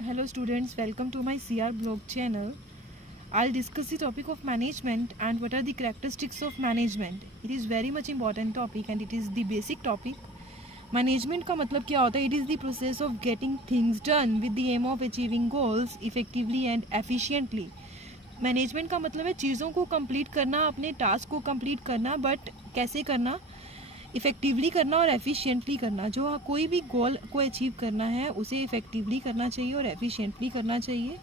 Hello students, welcome to my CR blog channel. I'll discuss the topic of management and what are the characteristics of management. It is very much important topic and it is the basic topic. Management का मतलब क्या होता है? It is the process of getting things done with the aim of achieving goals effectively and efficiently. Management का मतलब है चीज़ों को कंप्लीट करना, अपने टास्क को कंप्लीट करना, बट कैसे करना? इफ़ेक्टिवली करना और एफिशिएंटली करना। जो कोई भी गोल को अचीव करना है उसे इफ़ेक्टिवली करना चाहिए और एफिशिएंटली करना चाहिए।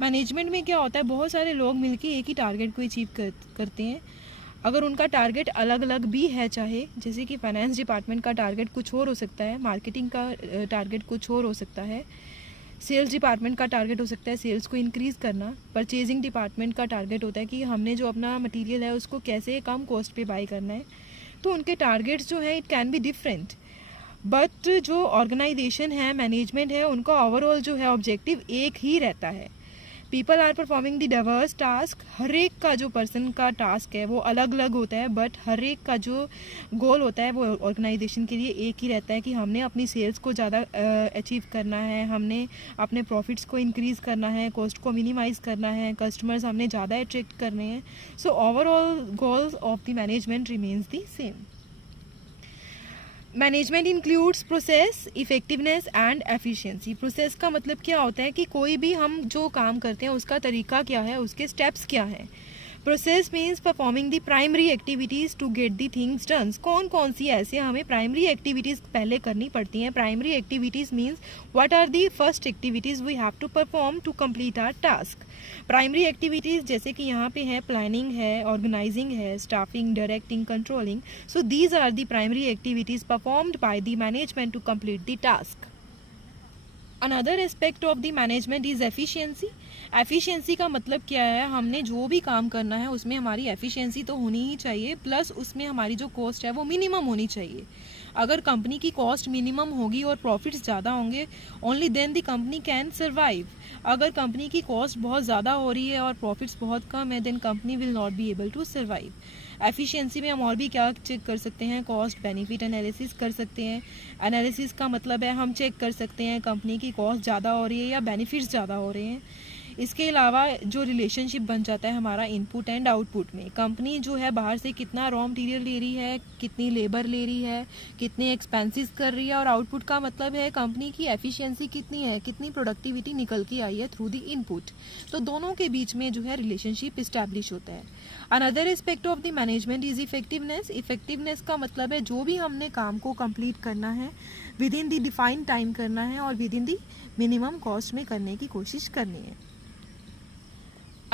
मैनेजमेंट में क्या होता है, बहुत सारे लोग मिलके एक ही टारगेट को अचीव करते हैं। अगर उनका टारगेट अलग अलग भी है, चाहे जैसे कि फाइनेंस डिपार्टमेंट का टारगेट कुछ और हो सकता है, मार्केटिंग का टारगेट कुछ और हो सकता है, सेल्स डिपार्टमेंट का टारगेट हो सकता है सेल्स को इंक्रीज़ करना, परचेजिंग डिपार्टमेंट का टारगेट होता है कि हमने जो अपना मटेरियल है उसको कैसे कम कॉस्ट पे बाई करना है। तो उनके टारगेट्स जो है it can be different, but जो ऑर्गेनाइजेशन है, मैनेजमेंट है, उनका ओवरऑल जो है ऑब्जेक्टिव एक ही रहता है। People are performing the diverse task. हर एक का जो पर्सन का टास्क है वो अलग अलग होता है, बट हर एक का जो गोल होता है वो ऑर्गेनाइजेशन के लिए एक ही रहता है कि हमने अपनी सेल्स को ज़्यादा अचीव करना है, हमने अपने प्रॉफिट्स को इंक्रीज़ करना है, कॉस्ट को मिनिमाइज़ करना है, कस्टमर्स हमने ज़्यादा अट्रैक्ट करने हैं। So overall goals of the management remains the same. Management includes process, effectiveness and efficiency. Process का मतलब क्या होता है कि कोई भी हम जो काम करते हैं उसका तरीका क्या है, उसके स्टेप्स क्या हैं। Process means performing the primary activities to get the things done. कौन कौन सी ऐसे हमें प्राइमरी एक्टिविटीज़ पहले करनी पड़ती हैं। Primary activities means what are the first activities we have to perform to complete our task. Primary activities जैसे कि यहाँ पे है प्लानिंग है, ऑर्गेनाइजिंग है, staffing, directing, controlling. So these are the primary activities performed by the management to complete the task. Another aspect of the management is efficiency. Efficiency का मतलब क्या है, हमने जो भी काम करना है उसमें हमारी एफिशिएंसी तो होनी ही चाहिए, प्लस उसमें हमारी जो कॉस्ट है वो मिनिमम होनी चाहिए। अगर कंपनी की कॉस्ट मिनिमम होगी और प्रॉफिट्स ज़्यादा होंगे, only then the company can survive. अगर कंपनी की कॉस्ट बहुत ज़्यादा हो रही है और प्रॉफिट्स बहुत कम है, then company will not be able to survive. Efficiency में हम और भी क्या चेक कर सकते हैं, कॉस्ट बेनिफिट एनालिसिस कर सकते हैं। एनालिसिस का मतलब है हम चेक कर सकते हैं कंपनी की कॉस्ट ज़्यादा हो रही है या बेनिफिट्स ज़्यादा हो रहे हैं। इसके अलावा जो रिलेशनशिप बन जाता है हमारा इनपुट एंड आउटपुट में, कंपनी जो है बाहर से कितना रॉ मटेरियल ले रही है, कितनी लेबर ले रही है, कितने एक्सपेंसेस कर रही है, और आउटपुट का मतलब है कंपनी की एफिशिएंसी कितनी है, कितनी प्रोडक्टिविटी निकल के आई है थ्रू द इनपुट। तो दोनों के बीच में जो है रिलेशनशिप इस्टेब्लिश होता है। Another aspect of the management is effectiveness. Effectiveness का मतलब है जो भी हमने काम को कंप्लीट करना है with in the defined time करना है और with in the minimum cost में करने की कोशिश करनी है।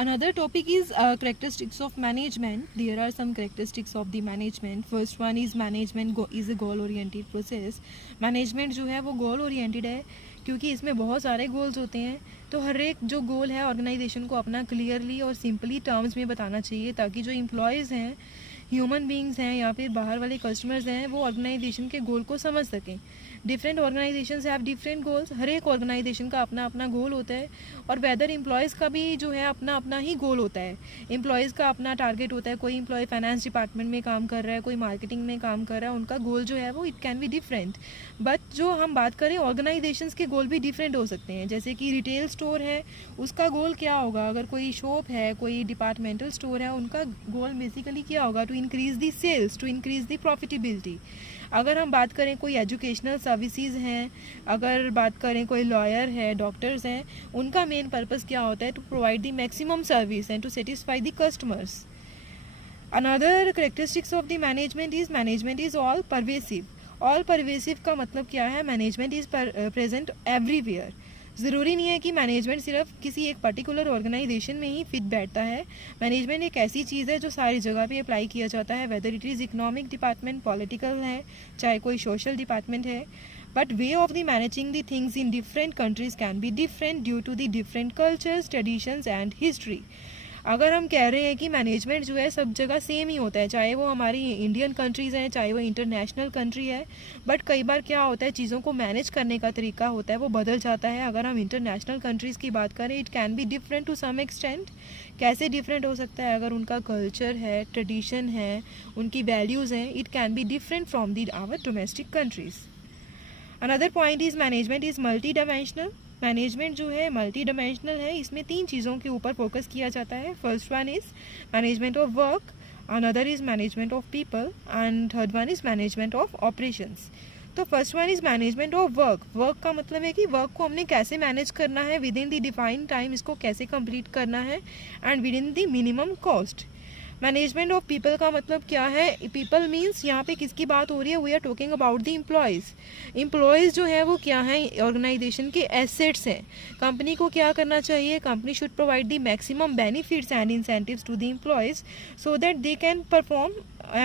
Another topic is characteristics of management. There are some characteristics of the management. First one is management is a goal oriented process. Management जो है वो goal oriented है क्योंकि इसमें बहुत सारे गोल्स होते हैं। तो हर एक जो गोल है ऑर्गेनाइजेशन को अपना क्लियरली और सिंपली टर्म्स में बताना चाहिए, ताकि जो एम्प्लॉयज़ हैं, ह्यूमन बींग्स हैं या फिर बाहर वाले कस्टमर्स हैं, वो ऑर्गेनाइजेशन के गोल को समझ सकें। Different organisations have different goals. हर एक ऑर्गेनाइजेशन का अपना अपना गोल होता है, और वेदर एम्प्लॉयज़ का भी जो है अपना अपना ही गोल होता है। एम्प्लॉयज़ का अपना टारगेट होता है, कोई एम्प्लॉय फाइनेंस डिपार्टमेंट में काम कर रहा है, कोई मार्केटिंग में काम कर रहा है, उनका गोल जो है वो it can be different. But जो हम बात करें ऑर्गेनाइजेशंस के गोल भी डिफरेंट हो सकते हैं। जैसे कि रिटेल स्टोर है, उसका गोल क्या होगा, अगर कोई शॉप है, कोई डिपार्टमेंटल स्टोर है, उनका गोल बेसिकली क्या होगा, to increase the sales, to increase the profitability. अगर हम बात करें कोई एजुकेशनल सर्विसेज हैं, अगर बात करें कोई लॉयर है, डॉक्टर्स हैं, उनका मेन पर्पस क्या होता है, to provide the maximum service and to satisfy the customers. Another characteristics of the management is all pervasive. All pervasive का मतलब क्या है, मैनेजमेंट इज़ प्रेजेंट एवरीवेयर। ज़रूरी नहीं है कि मैनेजमेंट सिर्फ किसी एक पर्टिकुलर ऑर्गेनाइजेशन में ही फिट बैठता है। मैनेजमेंट एक ऐसी चीज़ है जो सारी जगह पे अप्लाई किया जाता है, whether it is economic department, political है, चाहे कोई सोशल डिपार्टमेंट है। But way of the managing the things in different countries can be different due to the different cultures, traditions and history. अगर हम कह रहे हैं कि मैनेजमेंट जो है सब जगह सेम ही होता है, चाहे वो हमारी इंडियन कंट्रीज़ हैं, चाहे वो इंटरनेशनल कंट्री है, बट कई बार क्या होता है, चीज़ों को मैनेज करने का तरीका होता है वो बदल जाता है। अगर हम इंटरनेशनल कंट्रीज़ की बात करें, it can be different to some extent. कैसे डिफरेंट हो सकता है, अगर उनका कल्चर है, ट्रेडिशन है, उनकी वैल्यूज़ हैं, it can be different from the our domestic countries. Another point is management is multi dimensional. Management जो है मल्टी डायमेंशनल है, इसमें 3 चीज़ों के ऊपर फोकस किया जाता है। First one is management of work, another is management of people and third one is management of operations. तो first one is management of work. Work का मतलब है कि वर्क को हमने कैसे मैनेज करना है with in the defined time, इसको कैसे कंप्लीट करना है and with in the minimum cost. Management of people का मतलब क्या है? पीपल मीन्स यहाँ पे किसकी बात हो रही है? We are talking about the employees. Employees जो है वो क्या है? ऑर्गेनाइजेशन के एसेट्स हैं। कंपनी को क्या करना चाहिए? Company should provide the maximum benefits and incentives to the employees so that they can perform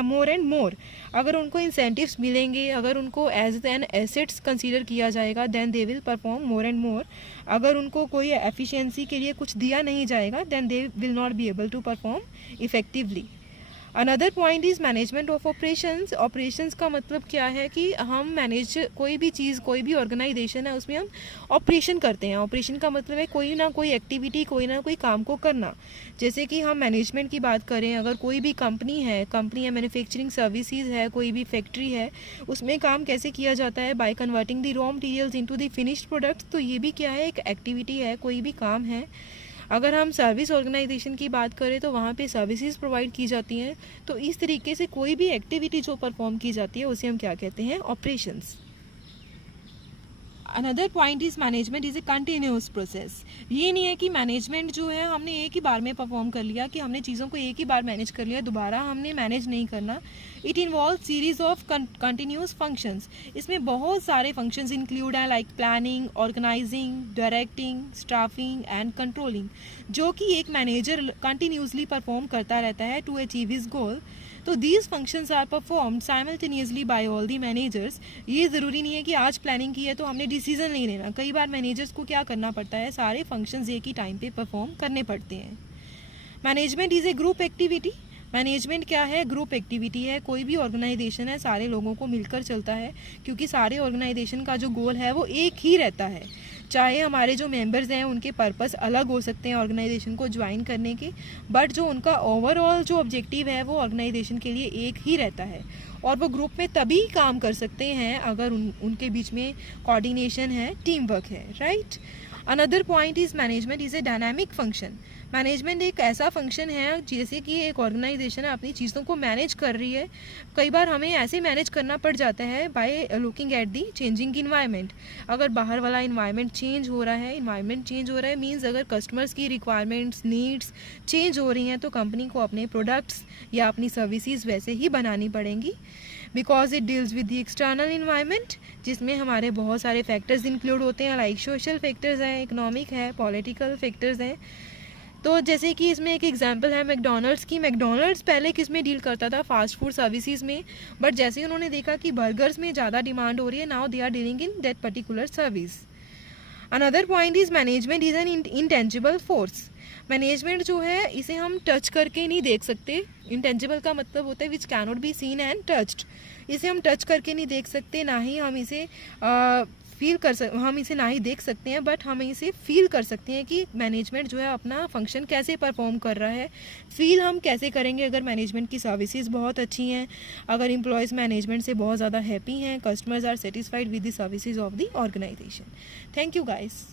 more and more. अगर उनको इंसेंटिव्स मिलेंगे, अगर उनको एज एन एसेट्स कंसीडर किया जाएगा, then they will perform more and more. अगर उनको कोई एफिशिएंसी के लिए कुछ दिया नहीं जाएगा, then they will not be able to perform effectively. Another point is management of operations. Operations का मतलब क्या है कि हम मैनेज कोई भी चीज़, कोई भी ऑर्गेनाइजेशन है उसमें हम ऑपरेशन करते हैं। ऑपरेशन का मतलब है कोई ना कोई एक्टिविटी, कोई ना कोई काम को करना। जैसे कि हम मैनेजमेंट की बात करें, अगर कोई भी कंपनी है मैन्युफैक्चरिंग सर्विसेज है, कोई भी फैक्ट्री है, उसमें काम कैसे किया जाता है? By converting the raw materials into the finished products. तो ये भी क्या है? एक एक्टिविटी है, कोई भी काम है। अगर हम सर्विस ऑर्गेनाइजेशन की बात करें तो वहाँ पे सर्विसेज प्रोवाइड की जाती हैं। तो इस तरीके से कोई भी एक्टिविटी जो परफॉर्म की जाती है उसे हम क्या कहते हैं? Operations. Another point is management is a continuous process. ये नहीं है कि मैनेजमेंट जो है हमने एक ही बार में परफॉर्म कर लिया, कि हमने चीज़ों को एक ही बार मैनेज कर लिया, दोबारा हमने मैनेज नहीं करना। It involve series of continuous functions. इसमें बहुत सारे फंक्शंस इंक्लूड हैं, like planning, organising, directing, staffing and controlling, जो कि एक मैनेजर कंटिन्यूसली परफॉर्म करता रहता है टू अचीव हिज गोल। तो these functions are performed simultaneously by all the managers. ये ज़रूरी नहीं है कि आज प्लानिंग की है तो हमने डिसीजन नहीं लेना। कई बार मैनेजर्स को क्या करना पड़ता है? सारे फंक्शंस एक ही टाइम पे परफॉर्म करने पड़ते हैं। Management is a group activity. Management क्या है? ग्रुप एक्टिविटी है। कोई भी ऑर्गेनाइजेशन है, सारे लोगों को मिलकर चलता है, क्योंकि सारे ऑर्गेनाइजेशन का जो गोल है वो एक ही रहता है। चाहे हमारे जो मेंबर्स हैं उनके पर्पस अलग हो सकते हैं ऑर्गेनाइजेशन को ज्वाइन करने के, बट जो उनका ओवरऑल जो ऑब्जेक्टिव है वो ऑर्गेनाइजेशन के लिए एक ही रहता है। और वो ग्रुप में तभी काम कर सकते हैं अगर उनके बीच में कोऑर्डिनेशन है, टीम वर्क है, right. Another point is management is a dynamic function. Management एक ऐसा फंक्शन है जैसे कि एक ऑर्गेनाइजेशन है अपनी चीज़ों को मैनेज कर रही है। कई बार हमें ऐसे मैनेज करना पड़ जाता है by looking at the changing environment. अगर बाहर वाला इन्वायरमेंट चेंज हो रहा है, मीन्स अगर कस्टमर्स की रिक्वायरमेंट्स, नीड्स चेंज हो रही हैं, तो कंपनी को अपने प्रोडक्ट्स या अपनी सर्विसेज वैसे ही बनानी पड़ेंगी, because it deals with the external environment, जिसमें हमारे बहुत सारे फैक्टर्स इंक्लूड होते हैं, लाइक सोशल फैक्टर्स हैं, इकोनॉमिक है, पॉलिटिकल फैक्टर्स हैं। तो जैसे कि इसमें एक एग्जांपल है मैकडोनल्ड्स की। मैकडोनल्ड्स पहले किस में डील करता था? फास्ट फूड सर्विसेज में, बट जैसे ही उन्होंने देखा कि बर्गर्स में ज़्यादा डिमांड हो रही है, now they are dealing in that particular service. Another point is management is an intangible force. Management जो है इसे हम टच करके नहीं देख सकते। इंटेंजिबल का मतलब होता है which cannot be seen and touched. इसे हम टच करके नहीं देख सकते, ना ही हम इसे हम इसे ना ही देख सकते हैं, बट हम इसे फील कर सकते हैं कि मैनेजमेंट जो है अपना फंक्शन कैसे परफॉर्म कर रहा है। फील हम कैसे करेंगे? अगर मैनेजमेंट की सर्विसेज बहुत अच्छी हैं, अगर एम्प्लॉयज़ मैनेजमेंट से बहुत ज़्यादा हैप्पी हैं, customers are satisfied with the services of the organisation. Thank you guys.